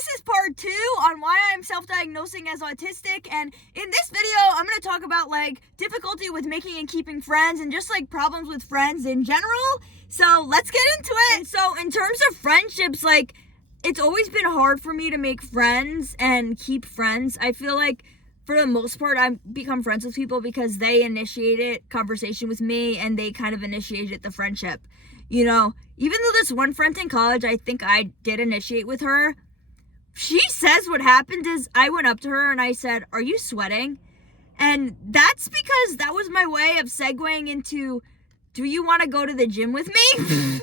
this is part 2 on why I'm self-diagnosing as autistic, and in this video, I'm going to talk about, like, difficulty with making and keeping friends, and just, like, problems with friends in general. So, let's get into it. And so, in terms of friendships, like, it's always been hard for me to make friends and keep friends. I feel like, for the most part, I've become friends with people because they initiated conversation with me, and they kind of initiated the friendship. You know, even though this one friend in college, I think I did initiate with her, she says what happened is I went up to her and I said, "Are you sweating?" And that's because that was my way of segueing into, "Do you want to go to the gym with me?"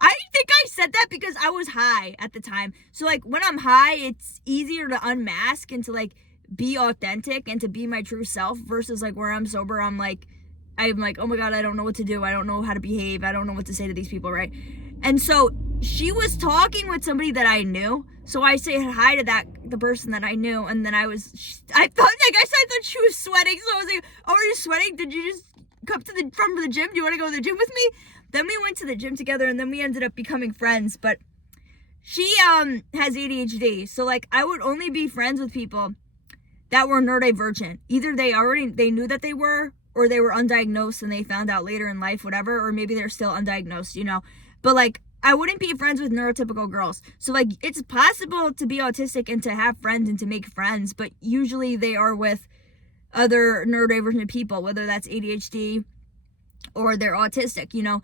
I think I said that because I was high at the time. So, like, when I'm high, it's easier to unmask and to, like, be authentic and to be my true self versus, like, where I'm sober, I'm like, oh my God, I don't know what to do. I don't know how to behave. I don't know what to say to these people, right? And so she was talking with somebody that I knew. So I say hi to the person that I knew. And then I thought she was sweating. So I was like, "Oh, are you sweating? Did you just come from the gym? Do you want to go to the gym with me?" Then we went to the gym together, and then we ended up becoming friends. But she has ADHD. So, like, I would only be friends with people that were neurodivergent. Either they knew that they were, or they were undiagnosed and they found out later in life, whatever, or maybe they're still undiagnosed, you know. But, like, I wouldn't be friends with neurotypical girls. So, like, it's possible to be autistic and to have friends and to make friends, but usually they are with other neurodivergent people, whether that's ADHD or they're autistic, you know.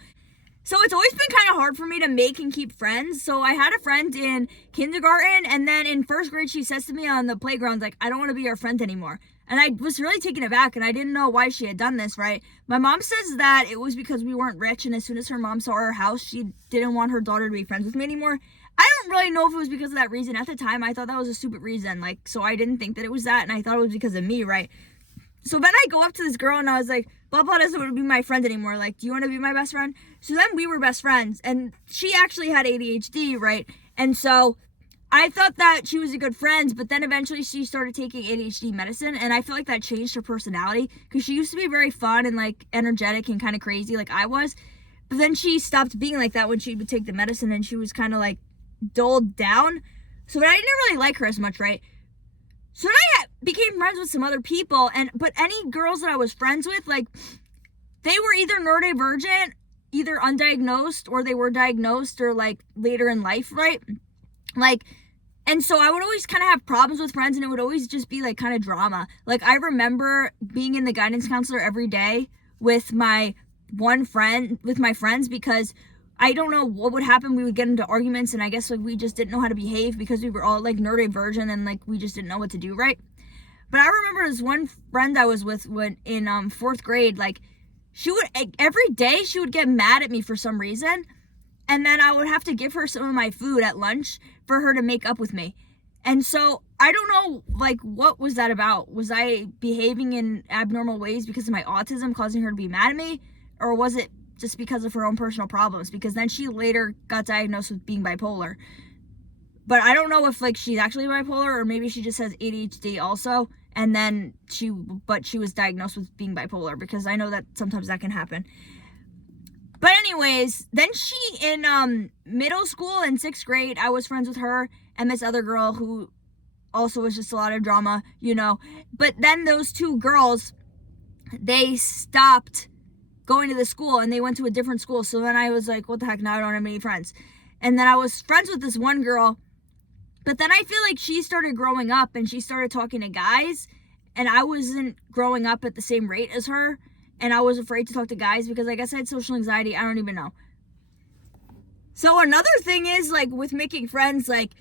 So it's always been kind of hard for me to make and keep friends. So I had a friend in kindergarten, and then in first grade, she says to me on the playground, like, "I don't want to be your friend anymore." And I was really taken aback, and I didn't know why she had done this, right? My mom says that it was because we weren't rich, and as soon as her mom saw our house, she didn't want her daughter to be friends with me anymore. I don't really know if it was because of that reason. At the time, I thought that was a stupid reason, like, so I didn't think that it was that, and I thought it was because of me, right? So then I go up to this girl, and I was like, "Blah, blah doesn't want to be my friend anymore. Like, do you want to be my best friend?" So then we were best friends, and she actually had ADHD, right? And so I thought that she was a good friend, but then eventually she started taking ADHD medicine, and I feel like that changed her personality, because she used to be very fun and, like, energetic and kind of crazy like I was, but then she stopped being like that when she would take the medicine, and she was kind of, like, dulled down, so I didn't really like her as much, right? So then I became friends with some other people, but any girls that I was friends with, like, they were either neurodivergent, either undiagnosed, or they were diagnosed, or, like, later in life, right? Like, and so I would always kind of have problems with friends, and it would always just be, like, kind of drama. Like, I remember being in the guidance counselor every day with my friends, because I don't know what would happen. We would get into arguments, and I guess, like, we just didn't know how to behave because we were all, like, neurodivergent, and, like, we just didn't know what to do, right? But I remember this one friend I was with in 4th grade, like, every day she would get mad at me for some reason, and then I would have to give her some of my food at lunch for her to make up with me. And so I don't know, like, what was that about? Was I behaving in abnormal ways because of my autism causing her to be mad at me? Or was it just because of her own personal problems? Because then she later got diagnosed with being bipolar. But I don't know if, like, she's actually bipolar, or maybe she just has ADHD also, and then she was diagnosed with being bipolar, because I know that sometimes that can happen. But anyways, then in middle school in 6th grade, I was friends with her and this other girl who also was just a lot of drama, you know. But then those two girls, they stopped going to the school, and they went to a different school. So then I was like, what the heck, now I don't have any friends. And then I was friends with this one girl, but then I feel like she started growing up, and she started talking to guys, and I wasn't growing up at the same rate as her, and I was afraid to talk to guys because I guess I had social anxiety. I don't even know. So another thing is, like, with making friends, like,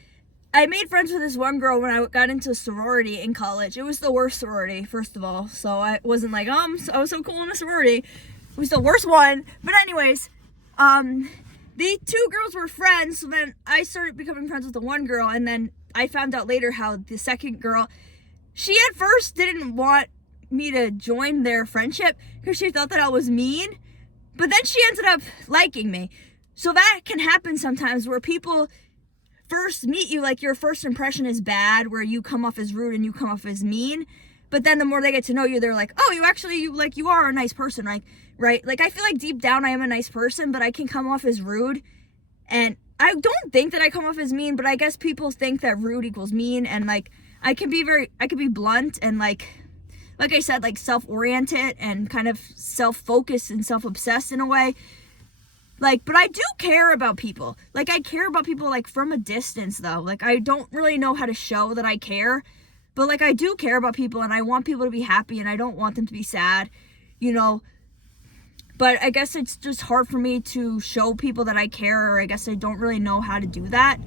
I made friends with this one girl when I got into sorority in college. It was the worst sorority, first of all, so I wasn't like, I was so cool in a sorority. It was the worst one. But anyways, the two girls were friends, so then I started becoming friends with the one girl, and then I found out later how the second girl, she at first didn't want me to join their friendship because she thought that I was mean, but then she ended up liking me. So that can happen sometimes, where people first meet you, like, your first impression is bad, where you come off as rude and you come off as mean, but then the more they get to know you, they're like, "Oh, you are a nice person," right? Like, I feel like deep down I am a nice person, but I can come off as rude And I don't think that I come off as mean, but I guess people think that rude equals mean, and like I can be blunt and like I said, like self-oriented and kind of self-focused and self-obsessed in a way. Like, but I do care about people. Like, I care about people, like, from a distance, though. Like, I don't really know how to show that I care. But, like, I do care about people, and I want people to be happy, and I don't want them to be sad, you know. But I guess it's just hard for me to show people that I care, or I guess I don't really know how to do that.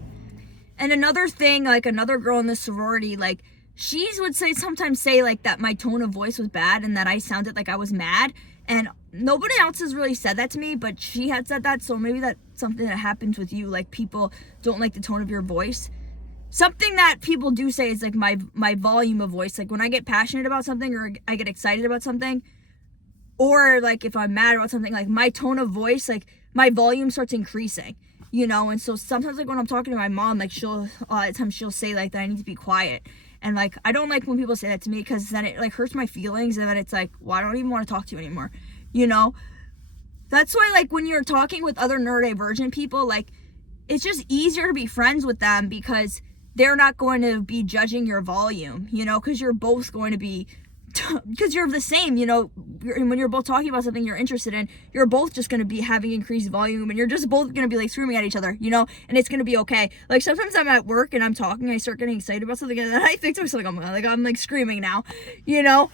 And another thing, like, another girl in the sorority, like, she would sometimes say, like, that my tone of voice was bad and that I sounded like I was mad. And nobody else has really said that to me, but she had said that, so maybe that's something that happens with you, like people don't like the tone of your voice. Something that people do say is like my volume of voice, like when I get passionate about something or I get excited about something, or like if I'm mad about something, like my tone of voice, like my volume starts increasing, you know. And so sometimes, like when I'm talking to my mom, like a lot of times she'll say like that I need to be quiet. And, like, I don't like when people say that to me because then it, like, hurts my feelings and then it's like, well, I don't even want to talk to you anymore, you know? That's why, like, when you're talking with other neurodivergent people, like, it's just easier to be friends with them because they're not going to be judging your volume, you know? Because you're both going to be, because you're the same, you know? When you're both talking about something you're interested in, you're both just going to be having increased volume and you're just both going to be, like, screaming at each other, you know? And it's going to be okay. Like, sometimes I'm at work and I'm talking and I start getting excited about something and then I think to myself, I'm screaming now, you know?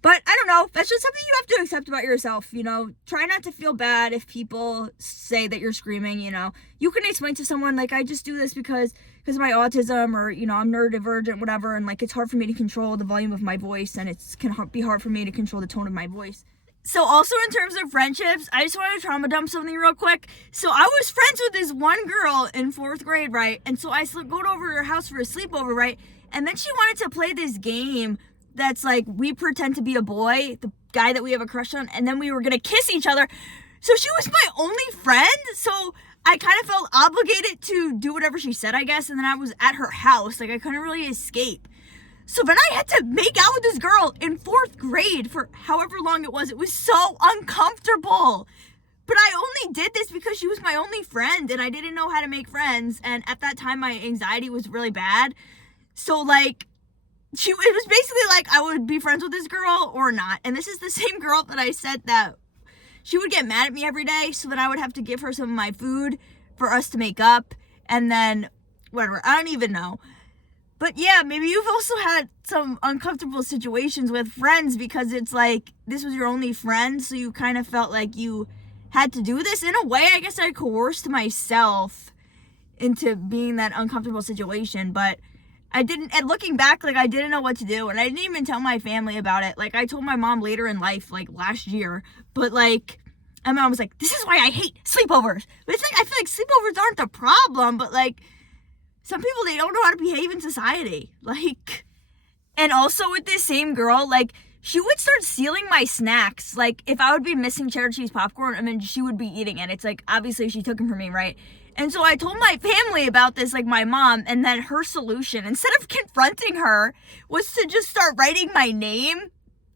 But I don't know. That's just something you have to accept about yourself, you know? Try not to feel bad if people say that you're screaming, you know? You can explain to someone, like, I just do this because of my autism or, you know, I'm neurodivergent, whatever, and, like, it's hard for me to control the volume of my voice and it can be hard for me to control the tone of my voice. So also in terms of friendships, I just want to trauma dump something real quick. So I was friends with this one girl in 4th grade, right? And so I go over to her house for a sleepover, right? And then she wanted to play this game that's like, we pretend to be a boy, the guy that we have a crush on, and then we were gonna kiss each other. So she was my only friend, so I kind of felt obligated to do whatever she said, I guess, and then I was at her house, like I couldn't really escape. So then I had to make out with this girl in 4th grade for however long it was so uncomfortable. But I only did this because she was my only friend, and I didn't know how to make friends, and at that time my anxiety was really bad. So like, it was basically like I would be friends with this girl or not. And this is the same girl that I said that she would get mad at me every day, so then I would have to give her some of my food for us to make up, and then whatever, I don't even know. But yeah, maybe you've also had some uncomfortable situations with friends because it's like this was your only friend, so you kind of felt like you had to do this. In a way, I guess I coerced myself into being that uncomfortable situation, but I didn't, and looking back, like, I didn't know what to do, and I didn't even tell my family about it. Like, I told my mom later in life, like, last year, but, like, and my mom was like, this is why I hate sleepovers. But it's like, I feel like sleepovers aren't the problem, but, like, some people, they don't know how to behave in society. Like, and also with this same girl, like, she would start stealing my snacks. Like, if I would be missing cheddar cheese popcorn, I mean, she would be eating it. It's like, obviously, she took them from me, right? And so I told my family about this, like my mom, and then her solution, instead of confronting her, was to just start writing my name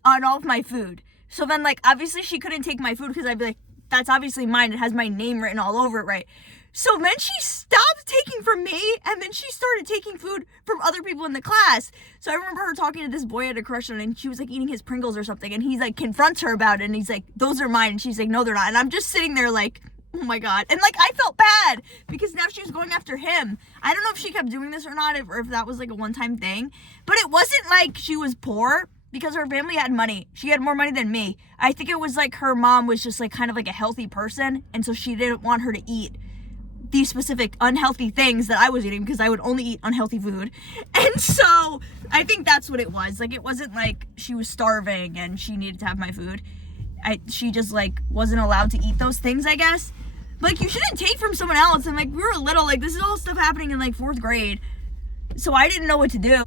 on all of my food. So then, like, obviously she couldn't take my food because I'd be like, that's obviously mine. It has my name written all over it, right? So then she stopped taking from me, and then she started taking food from other people in the class. So I remember her talking to this boy I had a crush on, and she was, like, eating his Pringles or something, and he's, like, confronts her about it, and he's like, those are mine. And she's like, no, they're not. And I'm just sitting there, like, oh my God. And like, I felt bad because now she was going after him. I don't know if she kept doing this or not, or if that was like a one-time thing, but it wasn't like she was poor because her family had money. She had more money than me. I think it was like her mom was just like kind of like a healthy person, and so she didn't want her to eat these specific unhealthy things that I was eating because I would only eat unhealthy food. And so I think that's what it was. Like, it wasn't like she was starving and she needed to have my food. She just like wasn't allowed to eat those things, I guess. Like, you shouldn't take from someone else. And, like, we were little. Like, this is all stuff happening in, like, 4th grade. So I didn't know what to do.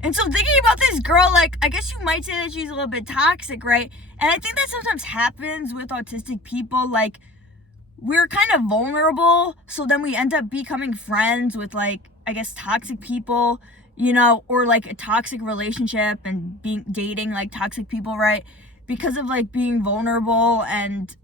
And so thinking about this girl, like, I guess you might say that she's a little bit toxic, right? And I think that sometimes happens with autistic people. Like, we're kind of vulnerable. So then we end up becoming friends with, like, I guess, toxic people, you know, or, like, a toxic relationship and dating, like, toxic people, right? Because of, like, being vulnerable and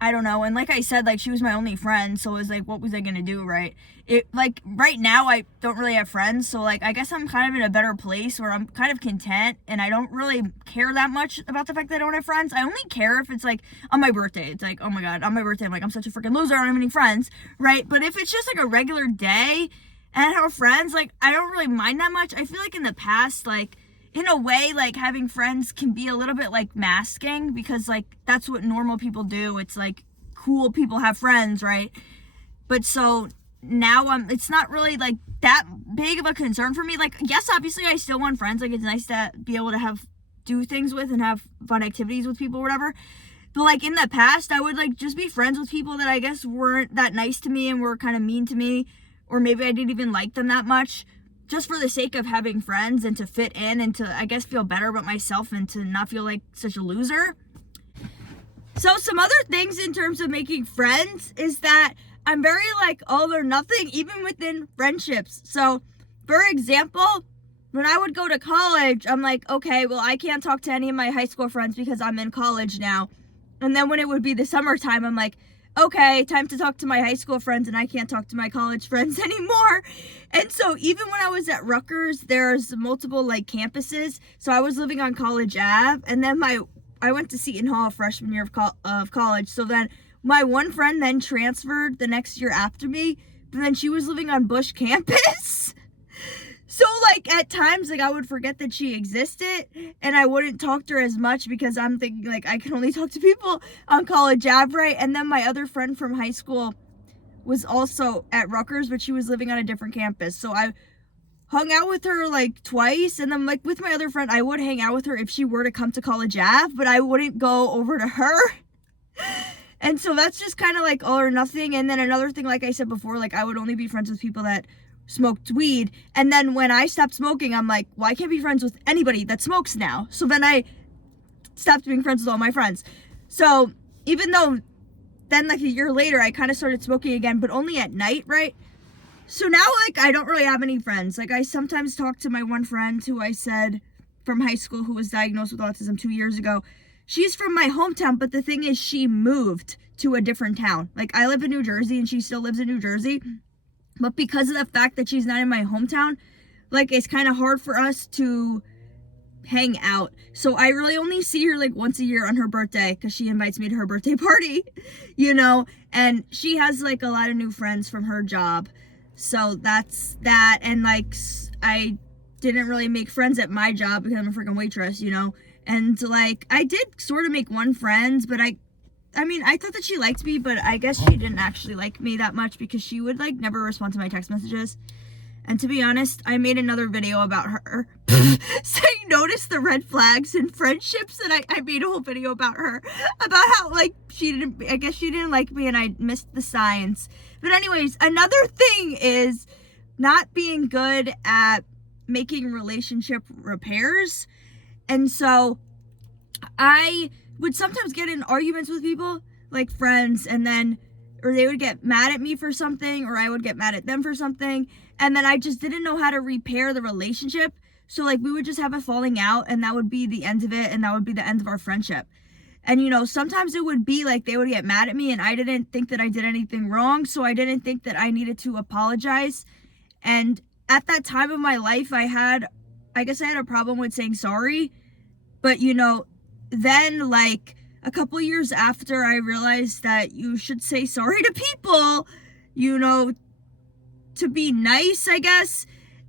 I don't know. And like I said, like, she was my only friend, so it was like, what was I gonna do, right? It, like, right now I don't really have friends, so like, I guess I'm kind of in a better place where I'm kind of content, and I don't really care that much about the fact that I don't have friends. I only care if it's like on my birthday. It's like, oh my god, on my birthday, I'm like, I'm such a freaking loser, I don't have any friends, right? But if it's just like a regular day and I have friends, like, I don't really mind that much. I feel like in the past, like, in a way, like, having friends can be a little bit like masking, because like that's what normal people do. It's like cool people have friends, right? But so now it's not really like that big of a concern for me. Like, yes, obviously I still want friends. Like, it's nice to be able to do things with and have fun activities with people or whatever. But like in the past, I would like just be friends with people that I guess weren't that nice to me and were kind of mean to me, or maybe I didn't even like them that much, just for the sake of having friends and to fit in and to, I guess, feel better about myself and to not feel like such a loser. So some other things in terms of making friends is that I'm very like all or nothing, even within friendships. So for example, when I would go to college, I'm like, okay, well, I can't talk to any of my high school friends because I'm in college now. And then when it would be the summertime, I'm like, okay, time to talk to my high school friends, and I can't talk to my college friends anymore. And so even when I was at Rutgers, there's multiple like campuses. So I was living on College Ave, and then I went to Seton Hall freshman year of college. So then my one friend then transferred the next year after me, but then she was living on Bush campus. So like at times, like, I would forget that she existed and I wouldn't talk to her as much because I'm thinking like I can only talk to people on College Ave, right? And then my other friend from high school was also at Rutgers, but she was living on a different campus. So I hung out with her like twice, and then like with my other friend, I would hang out with her if she were to come to College Ave, but I wouldn't go over to her. And so that's just kind of like all or nothing. And then another thing, like I said before, like I would only be friends with people that smoked weed. And then when I stopped smoking, I'm like, well, I can't be friends with anybody that smokes now. So then I stopped being friends with all my friends. So even though then like a year later, I kind of started smoking again, but only at night, right? So now like I don't really have any friends. Like I sometimes talk to my one friend who I said from high school who was diagnosed with autism 2 years ago. She's from my hometown, but the thing is she moved to a different town. Like I live in New Jersey and she still lives in New Jersey. But because of the fact that she's not in my hometown, like it's kind of hard for us to hang out. So I really only see her like once a year on her birthday because she invites me to her birthday party, you know, and she has like a lot of new friends from her job. So that's that. And like I didn't really make friends at my job because I'm a freaking waitress, you know. And like I did sort of make one friend, but I mean, I thought that she liked me, but I guess she didn't actually like me that much because she would like never respond to my text messages. And to be honest, I made another video about her saying notice the red flags in friendships, and I made a whole video about her, about how like I guess she didn't like me and I missed the signs. But anyways, another thing is not being good at making relationship repairs. And so I would sometimes get in arguments with people, like friends, and then, or they would get mad at me for something, or I would get mad at them for something, and then I just didn't know how to repair the relationship. So like we would just have a falling out, and that would be the end of it, and that would be the end of our friendship. And you know, sometimes it would be like they would get mad at me and I didn't think that I did anything wrong, so I didn't think that I needed to apologize. And at that time of my life, I guess I had a problem with saying sorry. But you know, then like a couple years after, I realized that you should say sorry to people, you know, to be nice, I guess,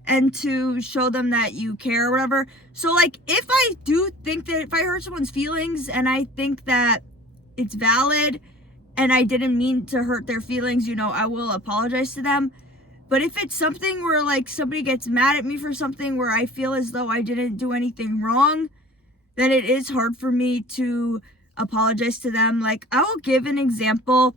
and to show them that you care or whatever. So like if I do think that if I hurt someone's feelings and I think that it's valid and I didn't mean to hurt their feelings, you know, I will apologize to them. But if it's something where like somebody gets mad at me for something where I feel as though I didn't do anything wrong, then it is hard for me to apologize to them. Like, I will give an example.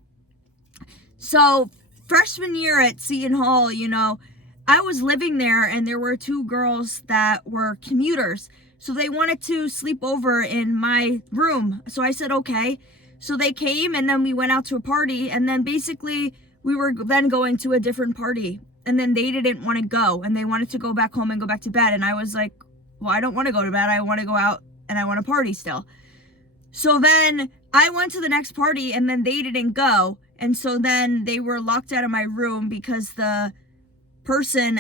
So, freshman year at Seton Hall, you know, I was living there and there were two girls that were commuters. So they wanted to sleep over in my room. So I said, okay. So they came and then we went out to a party, and then basically we were then going to a different party. And then they didn't want to go and they wanted to go back home and go back to bed. And I was like, well, I don't want to go to bed. I want to go out and I want to party still. So then I went to the next party and then they didn't go. And so then they were locked out of my room because the person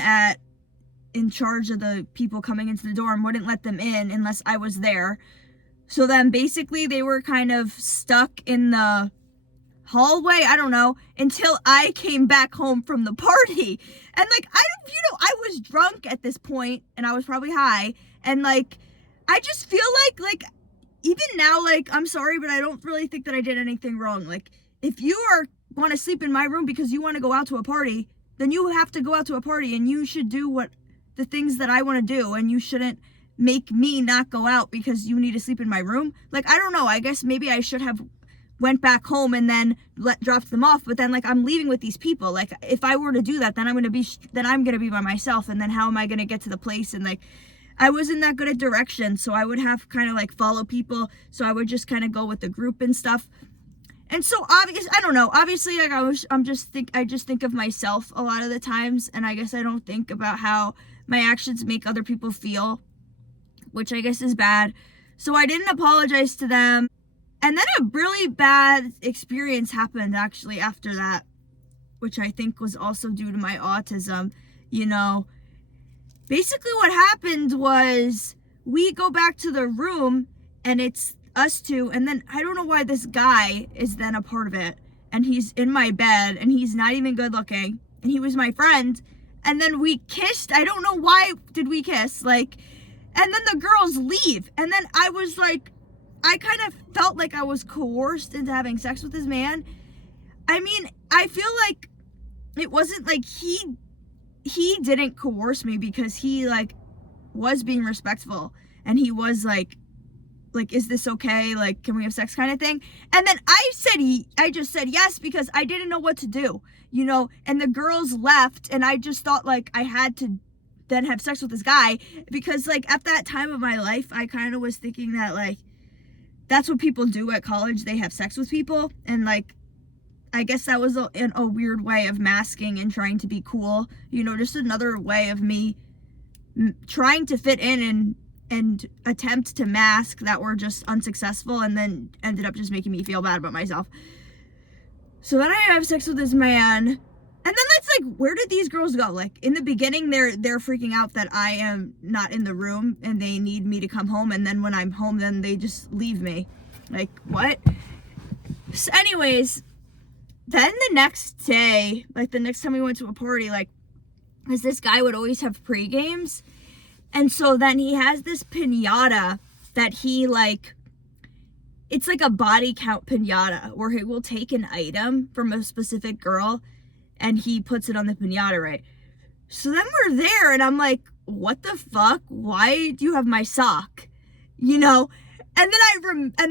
in charge of the people coming into the dorm wouldn't let them in unless I was there. So then basically they were kind of stuck in the hallway, I don't know, until I came back home from the party. And like, I was drunk at this point and I was probably high. And like, I just feel like even now, like, I'm sorry, but I don't really think that I did anything wrong. Like, if you want to sleep in my room because you want to go out to a party, then you have to go out to a party and you should do the things that I want to do, and you shouldn't make me not go out because you need to sleep in my room. Like, I don't know, I guess maybe I should have went back home and then dropped them off, but then like I'm leaving with these people. Like, if I were to do that, then I'm gonna be by myself, and then how am I gonna get to the place? And like, I wasn't that good at directions, so I would have kind of like follow people, so I would just kind of go with the group and stuff. And so obviously like I just think of myself a lot of the times, and I guess I don't think about how my actions make other people feel, which I guess is bad. So I didn't apologize to them. And then a really bad experience happened actually after that, which I think was also due to my autism. You know, basically what happened was we go back to the room and it's us two, and then I don't know why this guy is then a part of it, and he's in my bed and he's not even good looking, and he was my friend, and then we kissed. I don't know why did we kiss, like, and then the girls leave, and then I was like, I kind of felt like I was coerced into having sex with this man. I mean, I feel like it wasn't like he didn't coerce me, because he like was being respectful, and he was like, is this okay? Like, can we have sex kind of thing? And then I just said yes, because I didn't know what to do, you know, and the girls left, and I just thought like I had to then have sex with this guy, because like at that time of my life, I kind of was thinking that like, that's what people do at college. They have sex with people. And like, I guess that was a weird way of masking and trying to be cool, you know, just another way of me trying to fit in and attempt to mask that were just unsuccessful, and then ended up just making me feel bad about myself. So then I have sex with this man, and then that's like, where did these girls go? Like, in the beginning, they're freaking out that I am not in the room and they need me to come home, and then when I'm home, then they just leave me. Like, what? So anyways, then the next day, like the next time we went to a party, like, because this guy would always have pre-games, and so then he has this piñata that he like, it's like a body count piñata where he will take an item from a specific girl and he puts it on the piñata, right? So then we're there and I'm like, what the fuck? Why do you have my sock? You know? And then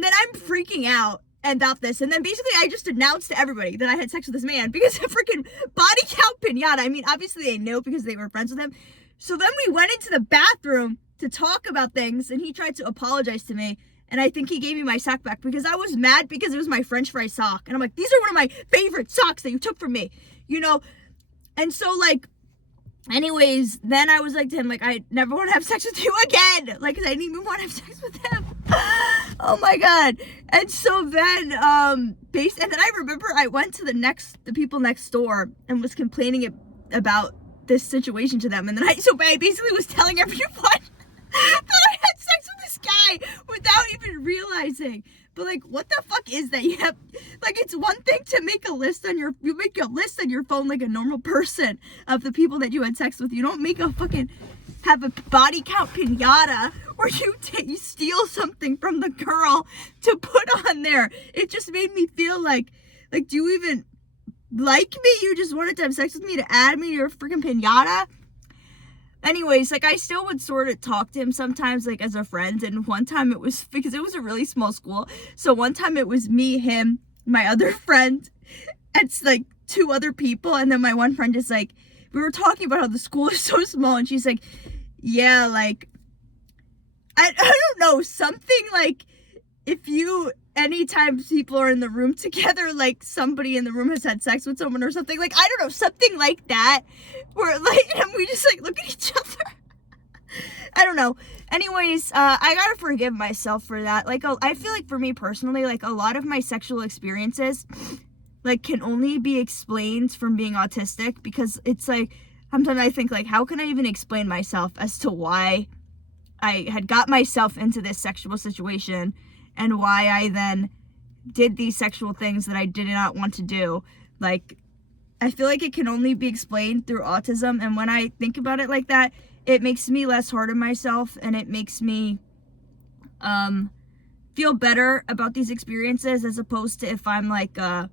I'm freaking out about this. And then basically I just announced to everybody that I had sex with this man, because a freaking body count piñata. I mean, obviously they knew because they were friends with him. So then we went into the bathroom to talk about things, and he tried to apologize to me. And I think he gave me my sock back because I was mad because it was my French fry sock. And I'm like, these are one of my favorite socks that you took from me, you know? And so like, anyways, then I was like to him, like, I never want to have sex with you again. Like, 'cause I didn't even want to have sex with him. Oh my God. And so then, and then I remember I went to the people next door and was complaining about this situation to them. And then I basically was telling everyone that I had sex with this guy without even realizing. But like, what the fuck is that? You have, like, it's one thing to make a list on your phone like a normal person of the people that you had sex with. You don't have a body count piñata where you steal something from the girl to put on there. It just made me feel like, do you even like me? You just wanted to have sex with me to add me to your freaking piñata? Anyways, like, I still would sort of talk to him sometimes, like, as a friend. And one time it was, because it was a really small school, so one time it was me, him, my other friend, and like 2 other people. And then my one friend is like, we were talking about how the school is so small, and she's like, yeah, like, I don't know, something like, anytime people are in the room together, like, somebody in the room has had sex with someone or something, like, I don't know, something like that, where, like, and we just, like, look at each other, I don't know. Anyways, I gotta forgive myself for that. Like, I feel like for me personally, like, a lot of my sexual experiences, like, can only be explained from being autistic, because it's like, sometimes I think, like, how can I even explain myself as to why I had got myself into this sexual situation and why I then did these sexual things that I did not want to do. Like, I feel like it can only be explained through autism, and when I think about it like that, it makes me less hard on myself, and it makes me feel better about these experiences, as opposed to if I'm like a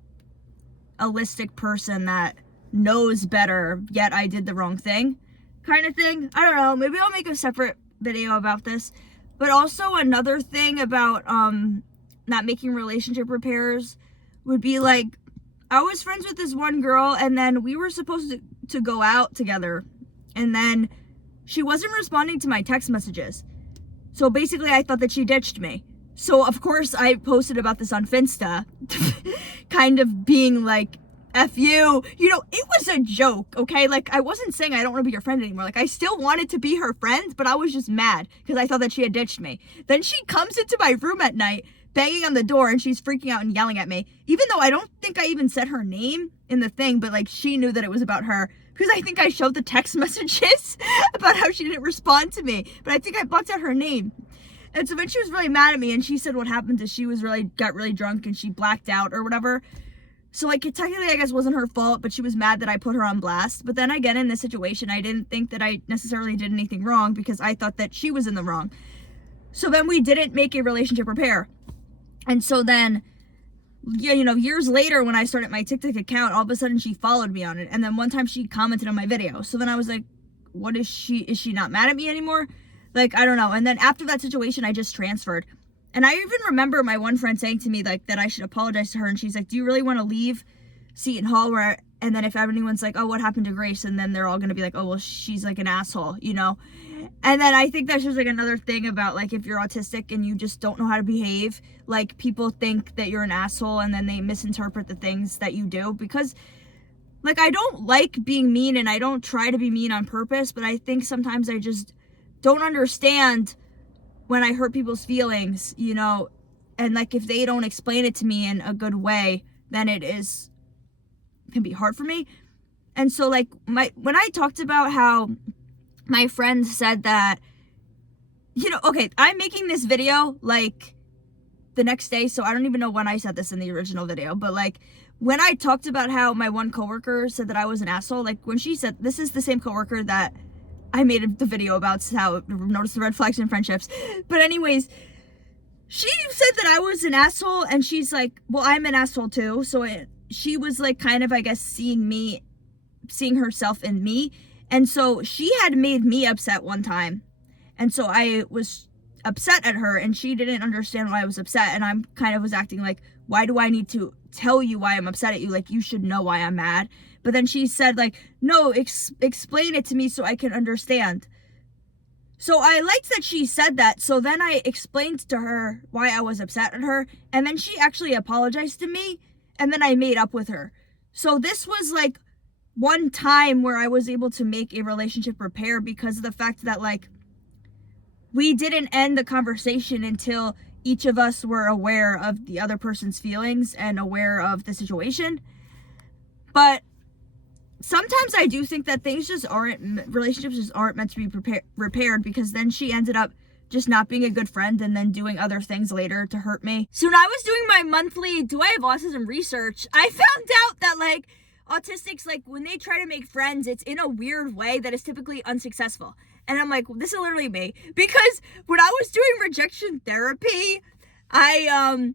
holistic person that knows better, yet I did the wrong thing kind of thing. I don't know, maybe I'll make a separate video about this. But also another thing about not making relationship repairs would be, like, I was friends with this one girl, and then we were supposed to go out together, and then she wasn't responding to my text messages. So basically I thought that she ditched me. So of course I posted about this on Finsta, kind of being like, F you. You know, it was a joke, okay? Like, I wasn't saying I don't want to be your friend anymore. Like, I still wanted to be her friend, but I was just mad because I thought that she had ditched me. Then she comes into my room at night, banging on the door, and she's freaking out and yelling at me, even though I don't think I even said her name in the thing, but like, she knew that it was about her, because I think I showed the text messages about how she didn't respond to me, but I think I blocked out her name. And so then she was really mad at me, and she said what happened is she got really drunk and she blacked out or whatever. So, like, it technically, I guess, wasn't her fault, but she was mad that I put her on blast. But then again, in this situation, I didn't think that I necessarily did anything wrong, because I thought that she was in the wrong. So then we didn't make a relationship repair. And so then, yeah, you know, years later, when I started my TikTok account, all of a sudden she followed me on it. And then one time she commented on my video. So then I was like, what is she not mad at me anymore? Like, I don't know. And then after that situation, I just transferred. And I even remember my one friend saying to me, like, that I should apologize to her. And she's like, do you really want to leave Seton Hall? And then if anyone's like, oh, what happened to Grace? And then they're all going to be like, oh, well, she's like an asshole, you know? And then I think that's just like another thing about, like, if you're autistic and you just don't know how to behave, like, people think that you're an asshole, and then they misinterpret the things that you do. Because, like, I don't like being mean, and I don't try to be mean on purpose, but I think sometimes I just don't understand when I hurt people's feelings, you know, and like, if they don't explain it to me in a good way, then can be hard for me. And so, like, when I talked about how my friend said that, you know, okay, I'm making this video like the next day, so I don't even know when I said this in the original video, but like, when I talked about how my one coworker said that I was an asshole, like, when she said, this is the same coworker that I made the video about how notice the red flags in friendships. But anyways, she said that I was an asshole, and she's like, well, I'm an asshole too. So she was like, kind of, I guess, seeing herself in me. And so she had made me upset one time. And so I was upset at her, and she didn't understand why I was upset. And I'm kind of was acting like, why do I need to tell you why I'm upset at you? Like, you should know why I'm mad. But then she said, like, no, explain it to me so I can understand. So I liked that she said that. So then I explained to her why I was upset at her. And then she actually apologized to me. And then I made up with her. So this was like one time where I was able to make a relationship repair, because of the fact that, like, we didn't end the conversation until each of us were aware of the other person's feelings and aware of the situation. But sometimes I do think that relationships just aren't meant to be repaired, because then she ended up just not being a good friend and then doing other things later to hurt me. So when I was doing my monthly do I have autism research, I found out that, like, autistics, like, when they try to make friends, it's in a weird way that is typically unsuccessful. And I'm like, well, this is literally me. Because when I was doing rejection therapy, so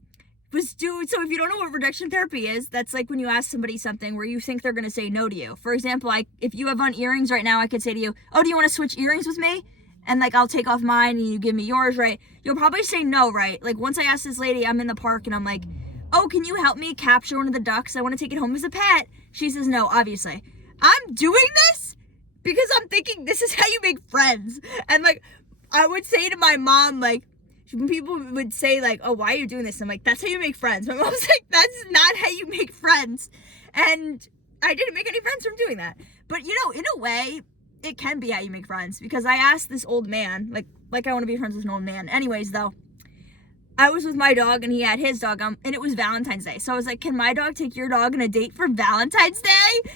if you don't know what rejection therapy is, that's like when you ask somebody something where you think they're going to say no to you. For example, if you have on earrings right now, I could say to you, oh, do you want to switch earrings with me? And, like, I'll take off mine and you give me yours, right? You'll probably say no, right? Like, once I asked this lady, I'm in the park and I'm like, oh, can you help me capture one of the ducks? I want to take it home as a pet. She says no, obviously. I'm doing this because I'm thinking this is how you make friends. And, like, I would say to my mom, like, when people would say, like, oh, why are you doing this? I'm like, that's how you make friends. My mom's like, that's not how you make friends. And I didn't make any friends from doing that. But, you know, in a way, it can be how you make friends, because I asked this old man, like I want to be friends with an old man. Anyways, though, I was with my dog and he had his dog, and it was Valentine's Day. So I was like, can my dog take your dog on a date for Valentine's Day?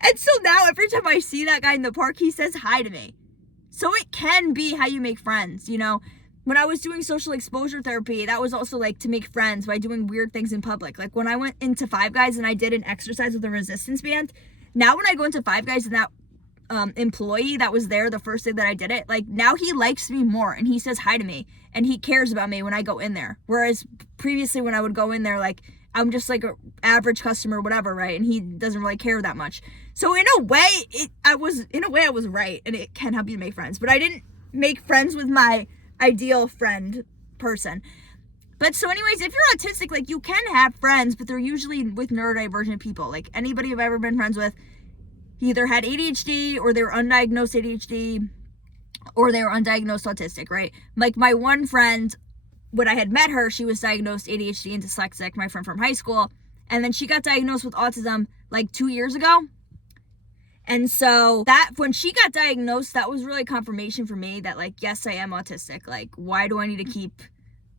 And so now every time I see that guy in the park, he says hi to me. So it can be how you make friends, you know? When I was doing social exposure therapy, that was also like to make friends by doing weird things in public. Like when I went into Five Guys and I did an exercise with a resistance band, now when I go into Five Guys and that employee that was there the first day that I did it, like now he likes me more and he says hi to me and he cares about me when I go in there. Whereas previously when I would go in there, like I'm just like an average customer, whatever, right? And he doesn't really care that much. So in a way, I was right, and it can help you to make friends. But I didn't make friends with my ideal friend person. But so anyways, if you're autistic, like you can have friends, but they're usually with neurodivergent people. Like anybody I've ever been friends with either had ADHD or they were undiagnosed ADHD or they were undiagnosed autistic, right? Like my one friend, when I had met her, she was diagnosed ADHD and dyslexic, my friend from high school. And then she got diagnosed with autism like 2 years ago. And so that when she got diagnosed, that was really confirmation for me that like, yes, I am autistic. Like, why do I need to keep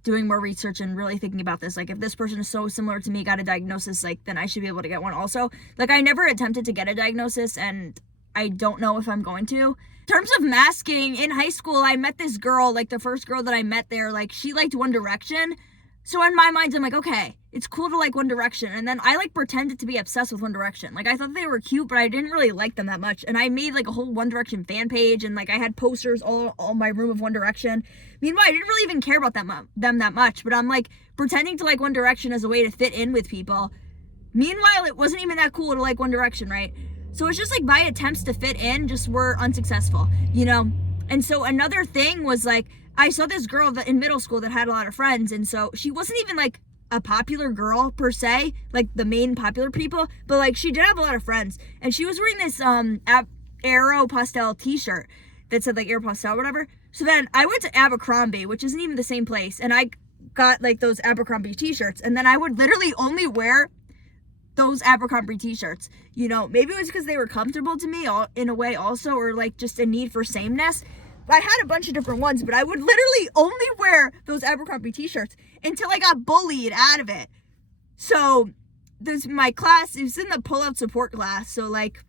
doing more research and really thinking about this? Like, if this person is so similar to me, got a diagnosis, like, then I should be able to get one also. Like, I never attempted to get a diagnosis and I don't know if I'm going to. In terms of masking, in high school, I met this girl, like the first girl that I met there, like she liked One Direction. So in my mind, I'm like, okay, it's cool to like One Direction. And then I like pretended to be obsessed with One Direction. Like I thought they were cute, but I didn't really like them that much. And I made like a whole One Direction fan page and like I had posters all my room of One Direction. Meanwhile, I didn't really even care about them that much, but I'm like pretending to like One Direction as a way to fit in with people. Meanwhile, it wasn't even that cool to like One Direction, right? So it's just like my attempts to fit in just were unsuccessful, you know? And so another thing was like, I saw this girl in middle school that had a lot of friends. And so she wasn't even like a popular girl per se, like the main popular people, but like she did have a lot of friends. And she was wearing this Aeropostale t-shirt that said like Aeropostale or whatever. So then I went to Abercrombie, which isn't even the same place. And I got like those Abercrombie t-shirts. And then I would literally only wear those Abercrombie t-shirts, you know. Maybe it was because they were comfortable to me in a way also, or like just a need for sameness. I had a bunch of different ones, but I would literally only wear those Abercrombie t-shirts until I got bullied out of it. So my class, it was in the pull-out support class. So like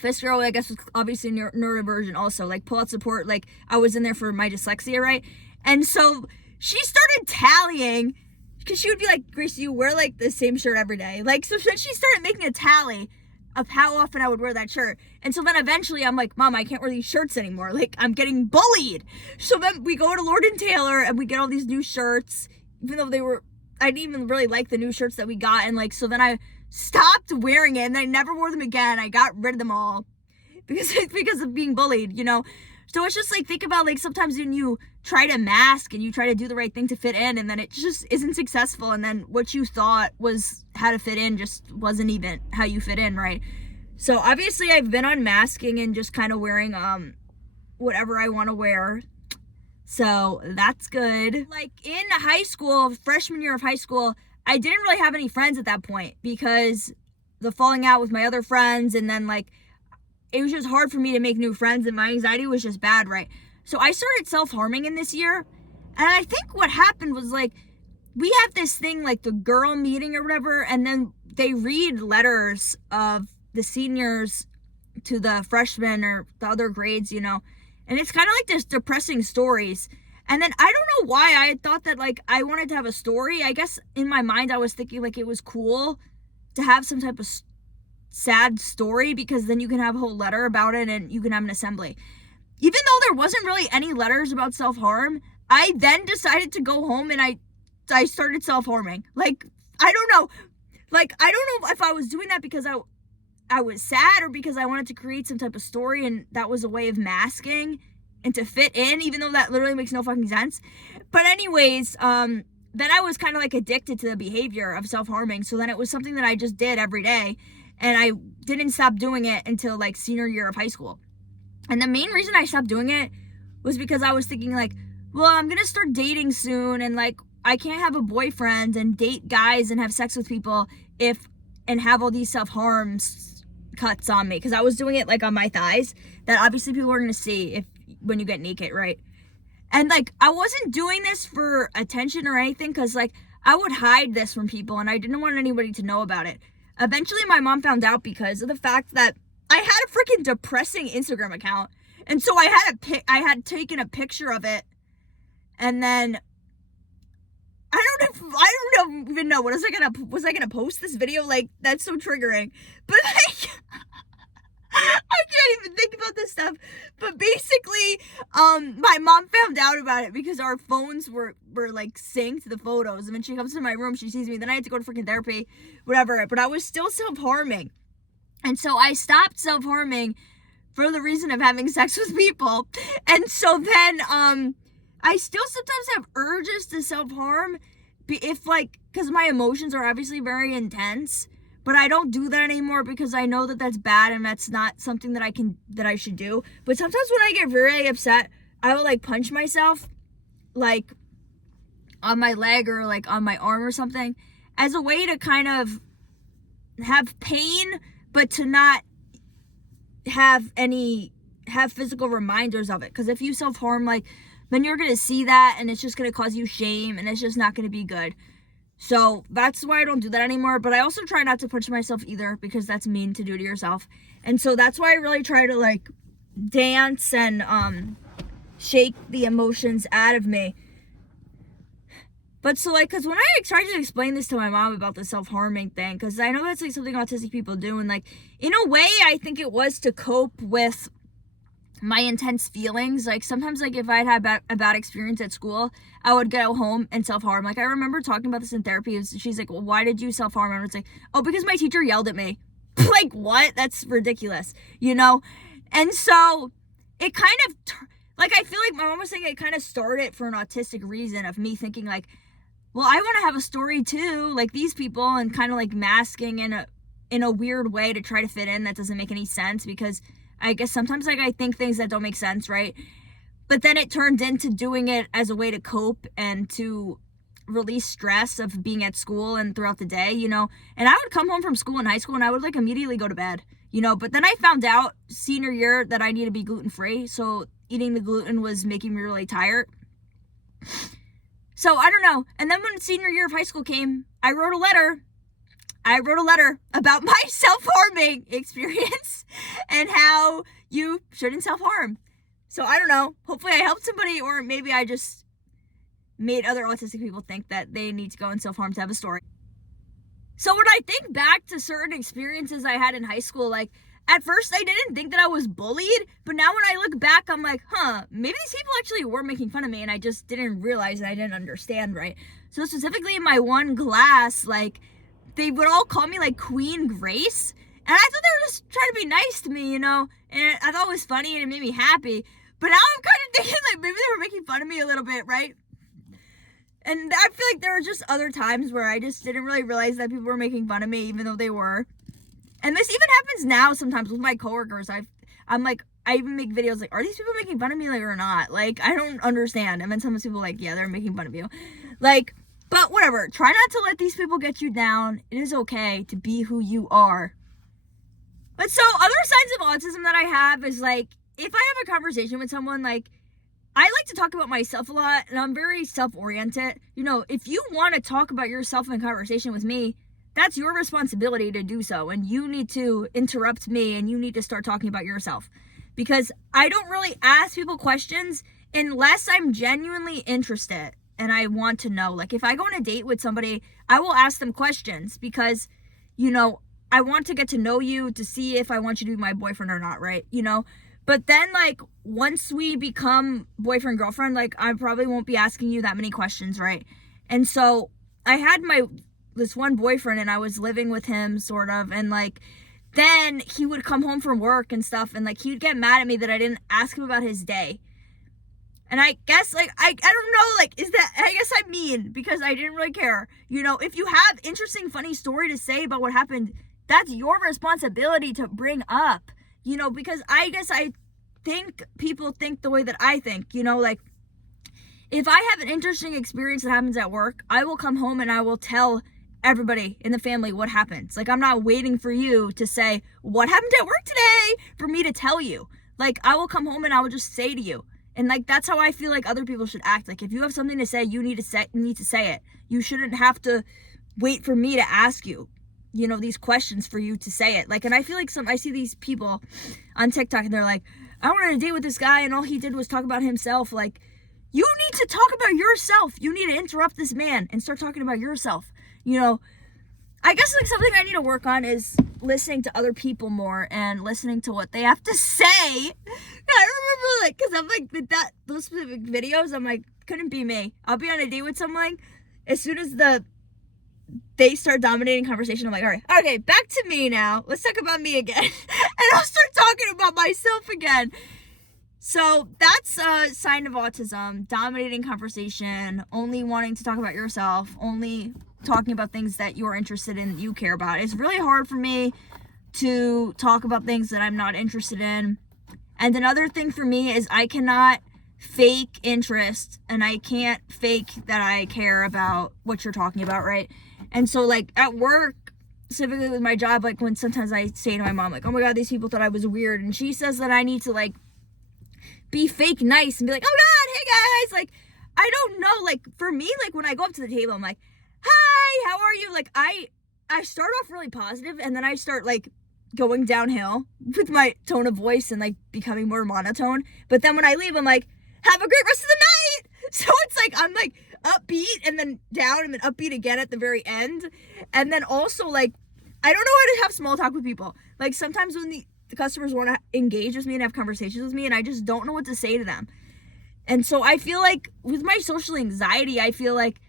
this girl, I guess, was obviously neurodivergent also, like pull-out support, like I was in there for my dyslexia, right? And so she started tallying, because she would be like, Grace, you wear like the same shirt every day. Like, so then she started making a tally of how often I would wear that shirt. And so then eventually I'm like, Mom, I can't wear these shirts anymore. Like, I'm getting bullied. So then we go to Lord & Taylor and we get all these new shirts, even though I didn't even really like the new shirts that we got. And like, so then I stopped wearing it and I never wore them again. I got rid of them all because of being bullied, you know? So it's just like, think about like sometimes when you try to mask and you try to do the right thing to fit in and then it just isn't successful, and then what you thought was how to fit in just wasn't even how you fit in, right? So obviously I've been unmasking and just kind of wearing whatever I want to wear. So that's good. Like in high school, freshman year of high school, I didn't really have any friends at that point because the falling out with my other friends, and then like it was just hard for me to make new friends and my anxiety was just bad, right? So I started self-harming in this year. And I think what happened was like, we have this thing like the girl meeting or whatever, and then they read letters of the seniors to the freshmen or the other grades, you know? And it's kind of like this depressing stories. And then I don't know why I thought that like I wanted to have a story. I guess in my mind I was thinking like it was cool to have some type of sad story, because then you can have a whole letter about it and you can have an assembly. Even though there wasn't really any letters about self-harm, I then decided to go home and I started self-harming. Like, I don't know. Like, I don't know if I was doing that because I was sad or because I wanted to create some type of story and that was a way of masking and to fit in, even though that literally makes no fucking sense. But anyways, then I was kind of like addicted to the behavior of self-harming. So then it was something that I just did every day. And I didn't stop doing it until like senior year of high school. And the main reason I stopped doing it was because I was thinking like, well, I'm going to start dating soon. And like, I can't have a boyfriend and date guys and have sex with people and have all these self-harms, cuts on me because I was doing it like on my thighs that obviously people are gonna see when you get naked, right? And like I wasn't doing this for attention or anything because like I would hide this from people and I didn't want anybody to know about it. Eventually my mom found out because of the fact that I had a freaking depressing Instagram account, and so I had taken a picture of it, and then I don't even know. Was I gonna post this video? Like, that's so triggering. But like, I can't even think about this stuff. But basically, my mom found out about it because our phones were like synced the photos. And when she comes to my room, she sees me. Then I had to go to freaking therapy, whatever. But I was still self-harming. And so I stopped self-harming for the reason of having sex with people. And so then, I still sometimes have urges to self-harm because my emotions are obviously very intense, but I don't do that anymore because I know that that's bad and that's not something that I should do. But sometimes when I get very upset, I will like punch myself like on my leg or like on my arm or something as a way to kind of have pain, but to not have physical reminders of it. Because if you self-harm, like, then you're going to see that and it's just going to cause you shame and it's just not going to be good. So that's why I don't do that anymore. But I also try not to punch myself either because that's mean to do to yourself. And so that's why I really try to like dance and shake the emotions out of me. But so like, because when I tried to explain this to my mom about the self-harming thing, because I know that's like something autistic people do, and like in a way I think it was to cope with my intense feelings. Like sometimes like if I'd had a bad experience at school, I would go home and self-harm. Like I remember talking about this in therapy. She's like, well, why did you self-harm? And I was like, oh, because my teacher yelled at me. Like what? That's ridiculous, you know? And so it kind of like, I feel like my mom was saying it kind of started for an autistic reason of me thinking like, well, I want to have a story too, like these people, and kind of like masking in a weird way to try to fit in that doesn't make any sense, because I guess sometimes like I think things that don't make sense, right? But then it turned into doing it as a way to cope and to release stress of being at school and throughout the day, you know? And I would come home from school in high school and I would like immediately go to bed, you know? But then I found out senior year that I need to be gluten-free. So eating the gluten was making me really tired. So I don't know. And then when senior year of high school came, I wrote a letter about my self-harming experience and how you shouldn't self-harm. So I don't know. Hopefully I helped somebody, or maybe I just made other autistic people think that they need to go and self-harm to have a story. So when I think back to certain experiences I had in high school, like at first I didn't think that I was bullied, but now when I look back, I'm like, maybe these people actually were making fun of me and I just didn't realize and I didn't understand, right? So specifically in my one class, like, they would all call me like Queen Grace, and I thought they were just trying to be nice to me, you know, and I thought it was funny and it made me happy. But now I'm kind of thinking like maybe they were making fun of me a little bit, right? And I feel like there were just other times where I just didn't really realize that people were making fun of me, even though they were. And this even happens now sometimes with my coworkers. I even make videos like, are these people making fun of me, like, or not? Like, I don't understand. And then some people like, yeah, they're making fun of you, like. But whatever, try not to let these people get you down. It is okay to be who you are. But so other signs of autism that I have is like, if I have a conversation with someone, like, I like to talk about myself a lot, and I'm very self-oriented. You know, if you want to talk about yourself in conversation with me, that's your responsibility to do so. And you need to interrupt me and you need to start talking about yourself. Because I don't really ask people questions unless I'm genuinely interested and I want to know. Like if I go on a date with somebody, I will ask them questions because, you know, I want to get to know you to see if I want you to be my boyfriend or not, right? You know, but then like once we become boyfriend, girlfriend, like I probably won't be asking you that many questions, right? And so I had this one boyfriend and I was living with him sort of, and like then he would come home from work and stuff and like he would get mad at me that I didn't ask him about his day. And I guess, like, I don't know, like, I guess I'm mean because I didn't really care. You know, if you have interesting, funny story to say about what happened, that's your responsibility to bring up, you know, because I guess I think people think the way that I think, you know, like, if I have an interesting experience that happens at work, I will come home and I will tell everybody in the family what happens. Like, I'm not waiting for you to say, what happened at work today, for me to tell you. Like, I will come home and I will just say to you. And like, that's how I feel like other people should act. Like, if you have something to say, you need to say it. You shouldn't have to wait for me to ask you, you know, these questions for you to say it. Like, and I feel like I see these people on TikTok and they're like, I went on a date with this guy and all he did was talk about himself. Like, you need to talk about yourself. You need to interrupt this man and start talking about yourself. You know, I guess like something I need to work on is listening to other people more and listening to what they have to say. I remember, like, because I'm like, those specific videos, I'm like, couldn't be me. I'll be on a date with someone, as soon as they start dominating conversation, I'm like, all right, okay, back to me now. Let's talk about me again. And I'll start talking about myself again. So that's a sign of autism, dominating conversation, only wanting to talk about yourself, only talking about things that you're interested in, that you care about. It's really hard for me to talk about things that I'm not interested in. And another thing for me is I cannot fake interest, and I can't fake that I care about what you're talking about, right? And so like at work, specifically with my job, like when sometimes I say to my mom, like, oh my God, these people thought I was weird. And she says that I need to like be fake nice and be like, oh God, hey guys. Like, I don't know. Like for me, like when I go up to the table, I'm like, hi, how are you? Like I start off really positive and then I start like going downhill with my tone of voice and like becoming more monotone. But then when I leave, I'm like, have a great rest of the night. So it's like, I'm like upbeat and then down and then upbeat again at the very end. And then also like, I don't know how to have small talk with people. Like sometimes when the customers want to engage with me and have conversations with me and I just don't know what to say to them. And so I feel like with my social anxiety, I feel like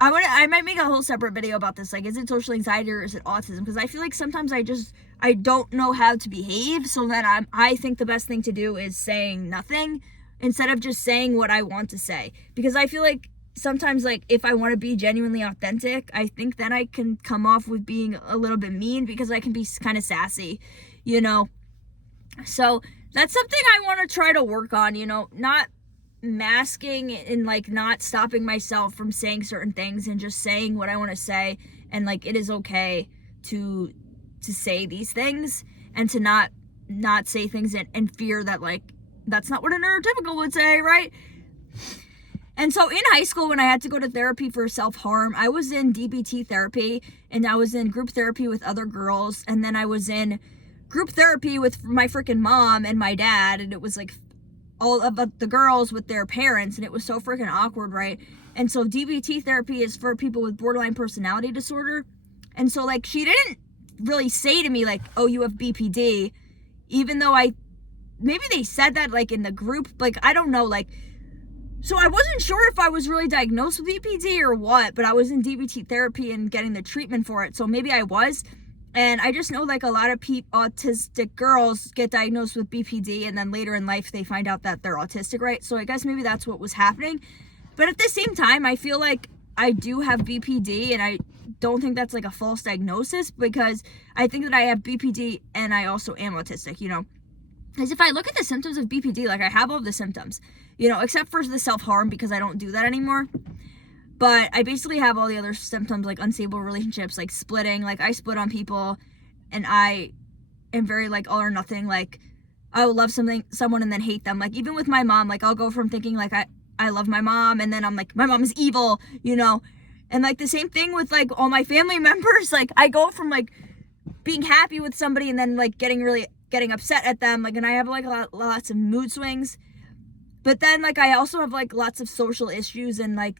I might make a whole separate video about this. Like, is it social anxiety or is it autism? Because I feel like sometimes I don't know how to behave. So then I think the best thing to do is saying nothing instead of just saying what I want to say. Because I feel like sometimes, like, if I want to be genuinely authentic, I think then I can come off with being a little bit mean because I can be kind of sassy, you know? So that's something I want to try to work on, you know, not masking and like not stopping myself from saying certain things and just saying what I want to say. And like, it is okay to say these things and to not say things in fear that like, that's not what a neurotypical would say, right? And so in high school, when I had to go to therapy for self-harm, I was in DBT therapy and I was in group therapy with other girls. And then I was in group therapy with my freaking mom and my dad. And it was like all of the girls with their parents. And it was so freaking awkward, right? And so DBT therapy is for people with borderline personality disorder. And so like, she didn't really say to me like, oh, you have BPD, even though maybe they said that like in the group, like, I don't know, like, so I wasn't sure if I was really diagnosed with BPD or what, but I was in DBT therapy and getting the treatment for it. So maybe I was. And I just know like a lot of autistic girls get diagnosed with BPD and then later in life they find out that they're autistic, right? So I guess maybe that's what was happening. But at the same time, I feel like I do have BPD and I don't think that's like a false diagnosis because I think that I have BPD and I also am autistic, you know? Because if I look at the symptoms of BPD, like I have all the symptoms, you know, except for the self-harm because I don't do that anymore. But I basically have all the other symptoms like unstable relationships, like splitting, like I split on people and I am very like all or nothing. Like I will love someone and then hate them. Like even with my mom, like I'll go from thinking like I love my mom and then I'm like, my mom is evil, you know? And like the same thing with like all my family members. Like I go from like being happy with somebody and then like getting upset at them, like, and I have like lots of mood swings, but then like I also have like lots of social issues and like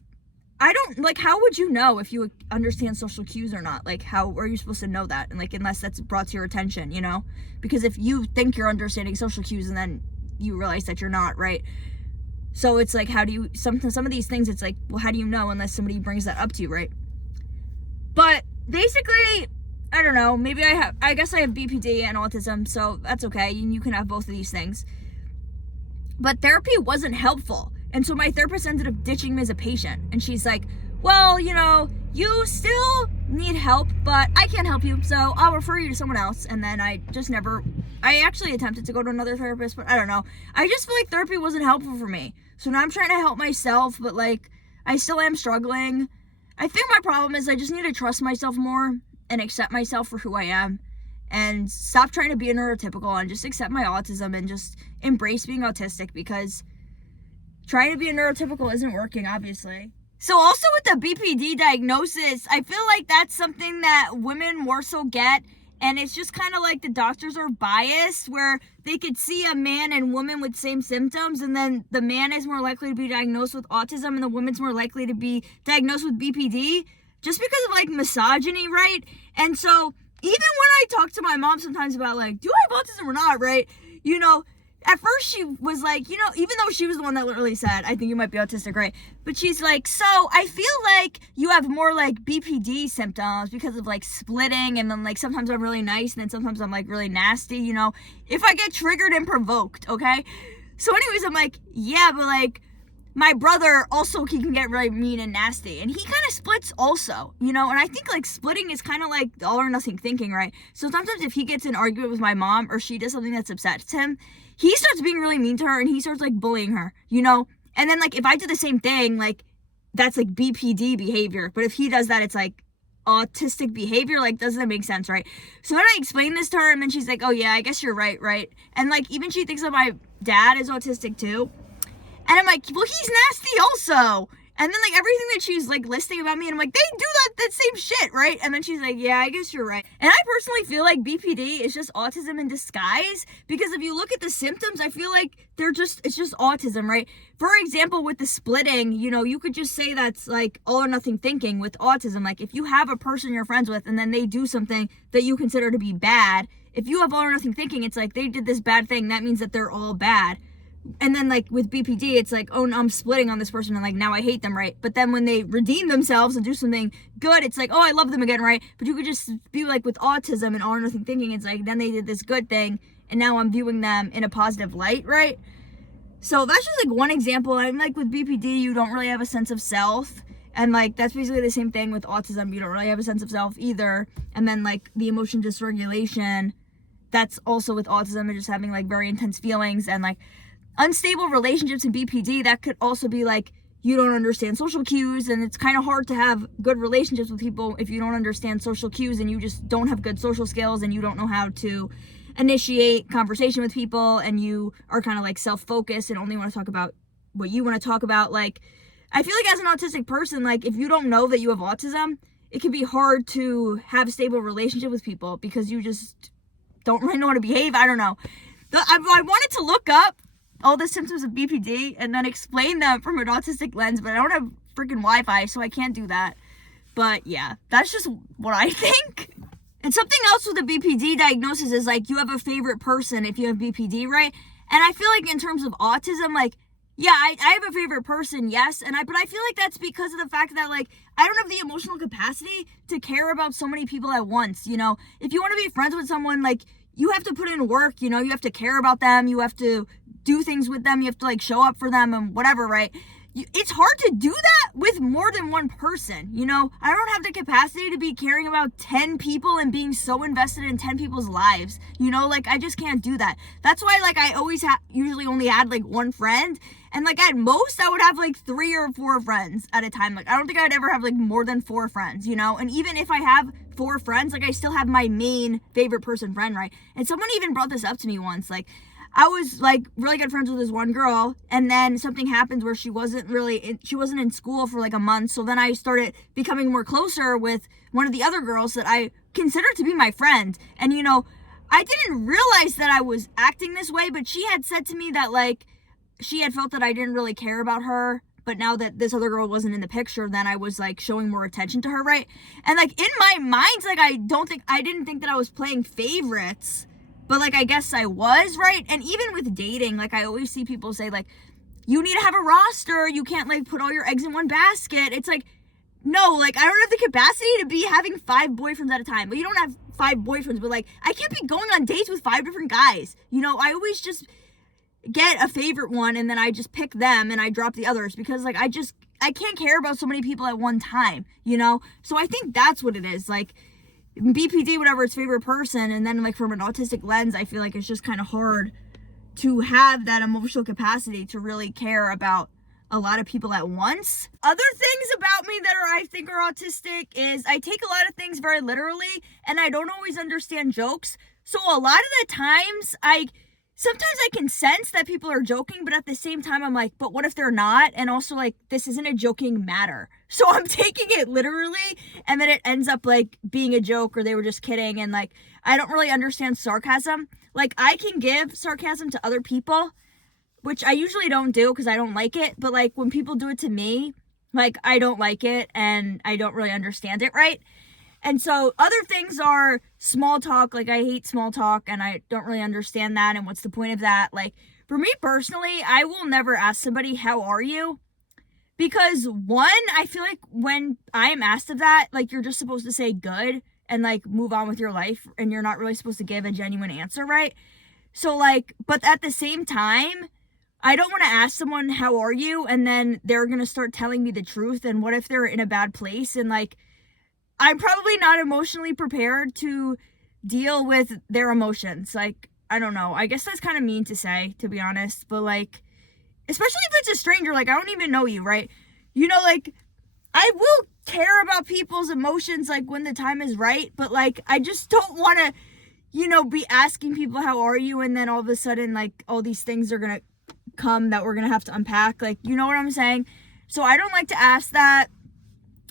I don't like, how would you know if you understand social cues or not? Like how are you supposed to know that? And like unless that's brought to your attention, you know, because if you think you're understanding social cues and then you realize that you're not, right? So it's like, how do you some of these things, it's like, well, how do you know unless somebody brings that up to you, right? But basically, I don't know, maybe I guess I have BPD and autism, so that's okay. You can have both of these things. But therapy wasn't helpful. And so my therapist ended up ditching me as a patient. And she's like, well, you know, you still need help, but I can't help you, so I'll refer you to someone else. And then I actually attempted to go to another therapist, but I don't know. I just feel like therapy wasn't helpful for me. So now I'm trying to help myself, but like, I still am struggling. I think my problem is I just need to trust myself more and accept myself for who I am and stop trying to be a neurotypical and just accept my autism and just embrace being autistic, because trying to be a neurotypical isn't working, obviously. So also with the BPD diagnosis, I feel like that's something that women more so get, and it's just kind of like the doctors are biased, where they could see a man and woman with same symptoms, and then the man is more likely to be diagnosed with autism and the woman's more likely to be diagnosed with BPD, just because of like misogyny, right? And so even when I talk to my mom sometimes about like, do I have autism or not, right? You know, at first she was like, you know, even though she was the one that literally said, I think you might be autistic, right? But she's like, so I feel like you have more like BPD symptoms because of like splitting, and then like sometimes I'm really nice and then sometimes I'm like really nasty, you know, if I get triggered and provoked, okay? So anyways, I'm like, yeah, but like my brother also, he can get really mean and nasty, and he kind of splits also, you know, and I think like splitting is kind of like all or nothing thinking, right? So sometimes if he gets in an argument with my mom or she does something that's upsets him, he starts being really mean to her and he starts like bullying her, you know? And then like if I do the same thing, like that's like BPD behavior. But if he does that, it's like autistic behavior. Like, doesn't that make sense, right? So then I explained this to her, and then she's like, oh yeah, I guess you're right? And like even she thinks that my dad is autistic too. And I'm like, well, he's nasty also. And then like everything that she's like listing about me, and I'm like, they do that same shit, right? And then she's like, yeah, I guess you're right. And I personally feel like BPD is just autism in disguise, because if you look at the symptoms, I feel like it's just autism, right? For example, with the splitting, you know, you could just say that's like all or nothing thinking with autism. Like if you have a person you're friends with and then they do something that you consider to be bad, if you have all or nothing thinking, it's like they did this bad thing, that means that they're all bad. And then like with BPD, it's like, oh no, I'm splitting on this person and like now I hate them, right? But then when they redeem themselves and do something good, it's like, oh, I love them again, right? But you could just be like with autism and all or nothing thinking, it's like then they did this good thing and now I'm viewing them in a positive light, right? So that's just like one example. And like with BPD, you don't really have a sense of self, and like that's basically the same thing with autism. You don't really have a sense of self either. And then like the emotion dysregulation, that's also with autism, and just having like very intense feelings and like unstable relationships in BPD. That could also be like you don't understand social cues, and it's kind of hard to have good relationships with people if you don't understand social cues and you just don't have good social skills and you don't know how to initiate conversation with people, and you are kind of like self-focused and only want to talk about what you want to talk about. Like I feel like as an autistic person, like if you don't know that you have autism, it can be hard to have a stable relationship with people because you just don't really know how to behave. I don't know. I wanted to look up all the symptoms of BPD and then explain them from an autistic lens, but I don't have freaking Wi-Fi, so I can't do that. But yeah, that's just what I think. And something else with the BPD diagnosis is like you have a favorite person if you have BPD, right? And I feel like in terms of autism, like, yeah, I have a favorite person, yes, but I feel like that's because of the fact that like I don't have the emotional capacity to care about so many people at once, you know? If you want to be friends with someone, like you have to put in work, you know, you have to care about them, you have to do things with them, you have to like show up for them and whatever, right? It's hard to do that with more than one person, you know? I don't have the capacity to be caring about 10 people and being so invested in 10 people's lives, you know? Like I just can't do that. That's why like I always usually only had like one friend, and like at most I would have like 3 or 4 friends at a time. Like I don't think I would ever have like more than 4 friends, you know? And even if I have 4 friends, like I still have my main favorite person friend, right? And someone even brought this up to me once, like I was like really good friends with this one girl, and then something happened where she wasn't in school for like a month. So then I started becoming more closer with one of the other girls that I considered to be my friend. And you know, I didn't realize that I was acting this way, but she had said to me that like she had felt that I didn't really care about her, but now that this other girl wasn't in the picture, then I was like showing more attention to her, right? And like in my mind, like I didn't think that I was playing favorites, but like I guess I was, right? And even with dating, like I always see people say like, you need to have a roster, you can't like put all your eggs in one basket. It's like, no, like I don't have the capacity to be having 5 boyfriends at a time. But you don't have 5 boyfriends, but like I can't be going on dates with 5 different guys. You know, I always just get a favorite one and then I just pick them and I drop the others, because like I can't care about so many people at one time, you know? So I think that's what it is. Like BPD, whatever, its favorite person, and then like from an autistic lens, I feel like it's just kind of hard to have that emotional capacity to really care about a lot of people at once. Other things about me that I think are autistic is I take a lot of things very literally, and I don't always understand jokes. So a lot of the times sometimes I can sense that people are joking, but at the same time I'm like, but what if they're not? And also like, this isn't a joking matter. So I'm taking it literally, and then it ends up like being a joke, or they were just kidding. And like, I don't really understand sarcasm. Like, I can give sarcasm to other people, which I usually don't do because I don't like it. But like, when people do it to me, like, I don't like it and I don't really understand it, right? And so other things are small talk. Like, I hate small talk and I don't really understand that. And what's the point of that? Like, for me personally, I will never ask somebody, how are you? Because one, I feel like when I'm asked of that, like, you're just supposed to say good and like move on with your life, and you're not really supposed to give a genuine answer, right? So like, but at the same time, I don't want to ask someone, how are you? And then they're going to start telling me the truth. And what if they're in a bad place? And like, I'm probably not emotionally prepared to deal with their emotions. Like, I don't know. I guess that's kind of mean to say, to be honest. But like, especially if it's a stranger, like, I don't even know you, right? You know, like, I will care about people's emotions, like, when the time is right. But like, I just don't want to, you know, be asking people, how are you? And then all of a sudden, like, all these things are going to come that we're gonna have to unpack. Like, you know what I'm saying? So I don't like to ask that,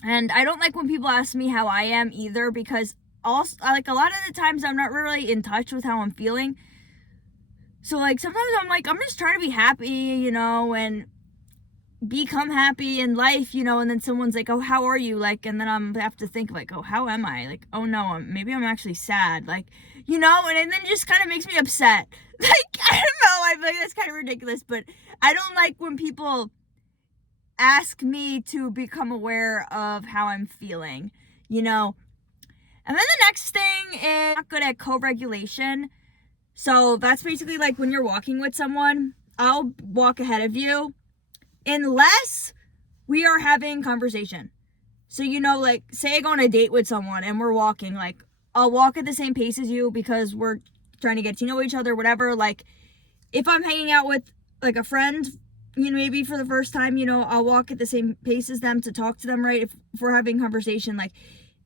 and I don't like when people ask me how I am either, because also, like, a lot of the times I'm not really in touch with how I'm feeling. So like, sometimes I'm like, I'm just trying to be happy, you know, and become happy in life, you know, and then someone's like, oh, how are you? Like, and then I have to think like, oh, how am I? Like, oh no, maybe I'm actually sad, like, you know, and then it just kind of makes me upset. Like, I don't know, I feel like that's kind of ridiculous, but I don't like when people ask me to become aware of how I'm feeling, you know. And then the next thing is not good at co-regulation. So that's basically like when you're walking with someone, I'll walk ahead of you unless we are having conversation. So, you know, like, say I go on a date with someone and we're walking, like, I'll walk at the same pace as you because we're trying to get to know each other, whatever. Like, if I'm hanging out with like a friend, you know, maybe for the first time, you know, I'll walk at the same pace as them to talk to them, right? If we're having conversation, like,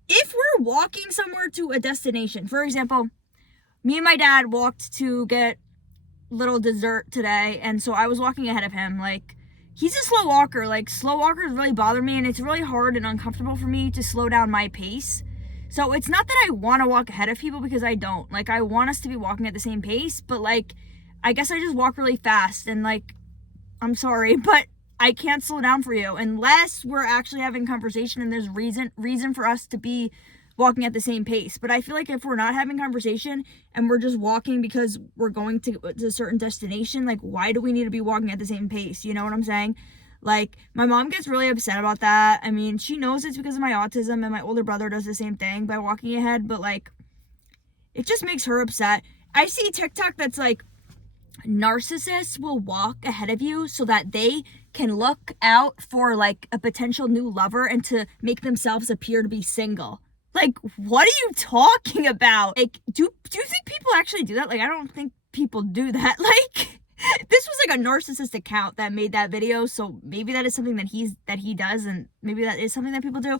if we're walking somewhere to a destination, for example, me and my dad walked to get little dessert today, and so I was walking ahead of him. Like, he's a slow walker. Like, slow walkers really bother me, and it's really hard and uncomfortable for me to slow down my pace. So it's not that I want to walk ahead of people, because I don't. Like, I want us to be walking at the same pace, but like, I guess I just walk really fast, and like, I'm sorry, but I can't slow down for you unless we're actually having conversation and there's reason for us to be walking at the same pace. But I feel like if we're not having conversation and we're just walking because we're going to a certain destination, like, why do we need to be walking at the same pace? You know what I'm saying? Like, my mom gets really upset about that. I mean, she knows it's because of my autism, and my older brother does the same thing by walking ahead, but like, it just makes her upset. I see TikTok that's like, narcissists will walk ahead of you so that they can look out for like a potential new lover and to make themselves appear to be single. Like, what are you talking about? Like, do you think people actually do that? Like, I don't think people do that. Like, this was like a narcissist account that made that video, so maybe that is something that he does, and maybe that is something that people do.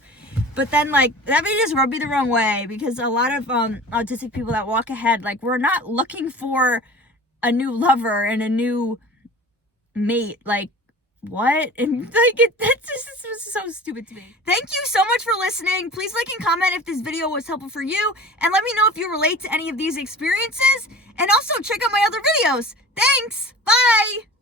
But then, like, that video just rubbed me the wrong way, because a lot of autistic people that walk ahead, like, we're not looking for a new lover and a new mate. Like, what? And like, that's just so stupid to me. Thank you so much for listening. Please like and comment if this video was helpful for you, and let me know if you relate to any of these experiences, and also check out my other videos. Thanks. Bye.